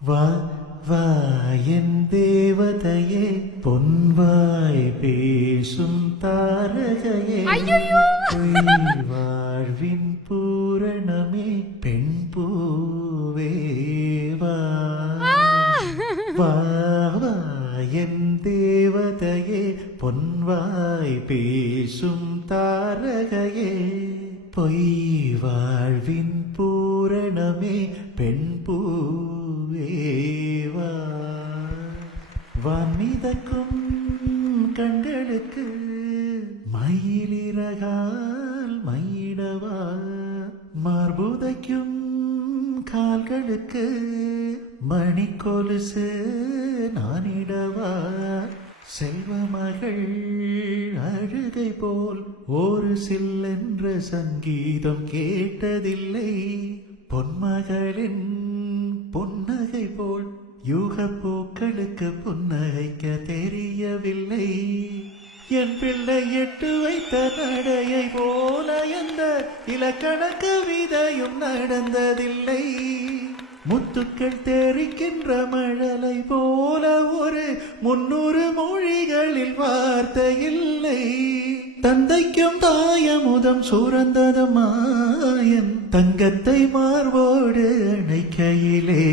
வா வா என் தேவதையே பொன்வாய் பேசும் தாரகையே ஐயையோ! பொய் வாழ்வின் பூரணமே பெண் பூவே வா வா வா என் தேவதையே பொன்வாய் பேசும் தாரகையே பொய் வாழ்வின் பூரணமே பெண் பூவேவா வான்மிதக்கும் கண்களுக்கு மயிலிறகால் மயிடவா மார்புதைக்கும் கால்களுக்கு மணிக்கொலுசு நானிடவா செல்வமகள் அழுகை போல் ஒரு சில்லென்ற சங்கீதம் கேட்டதில்லை பொன்மகளின் பொன்னகை போல் யூக பூக்களுக்கு புன்னகைக்க தெரியவில்லை என் பிள்ளை எட்டு வைத்த நடையை போல எந்த இலக்கண கவிதையும் நடந்ததில்லை முத்துக்கள் தெரிக்கின்ற மழலை போல ஒரு 300 மொழிகளில் வார்த்தை இல்லை தந்தைக்கும் தாயமுதம் சுரந்தது மாயன் தங்கத்தை மார்போடு அணைக்கையிலே